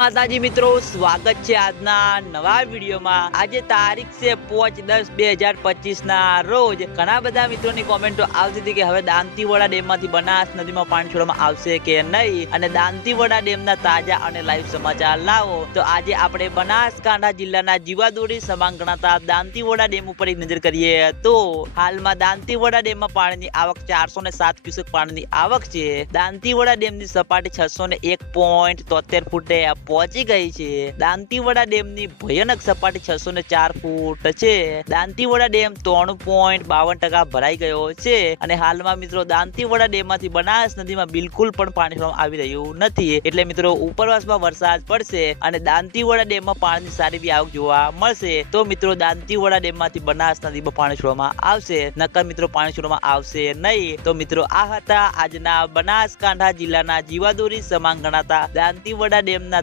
માતાજી મિત્રો, સ્વાગત છે આજના નવા વિડીયોમાં. આજે તારીખ છે પોચ દસ બે હજાર પચીસ ના રોજ. ઘણા બધા મિત્રોની કોમેન્ટો આવતી હતી કે હવે દાંતીવાડા ડેમમાંથી બનાસ નદીમાં પાણી છોડવામાં આવશે કે નહીં? અને દાંતીવાડા ડેમના તાજા અને લાઈવ સમાચાર લાવો. તો આજે આપણે બનાસકાંઠા જિલ્લાના જીવાદોરી સમાન ગણાતા દાંતીવાડા ડેમ ઉપર એક નજર કરીએ તો હાલમાં દાંતીવાડા ડેમમાં પાણીની આવક ચારસો ને સાત ક્યુસેક પાણીની આવક છે. દાંતીવાડા ડેમની સપાટી છસો ને એક પોઈન્ટ તોતેર ફૂટે પહોંચી ગઈ છે. દાંતીવાડા ડેમની ભયાનક સપાટી છસો ને ચાર ફૂટ છે. દાંતીવાડા ડેમ ત્રણ પોઈન્ટ બાવન ટકા ભરાઈ ગયો છે અને હાલમાં મિત્રો દાંતીવાડા ડેમમાંથી બનાસ નદીમાં બિલકુલ પણ પાણી આવી રહ્યું નથી. એટલે મિત્રો ઉપરવાસમાં વરસાદ પડશે અને દાંતીવાડા ડેમમાં પાણીની સારી બી આવક જોવા મળશે. તો મિત્રો દાંતીવાડા ડેમમાંથી બનાસ નદીમાં પાણી છોડવામાં આવશે. નકર મિત્રો પાણી છોડવામાં આવશે નહીં. તો મિત્રો આ હતા આજના બનાસકાંઠા જિલ્લાના જીવાદોરી સમાન ગણાતા દાંતીવાડા ડેમના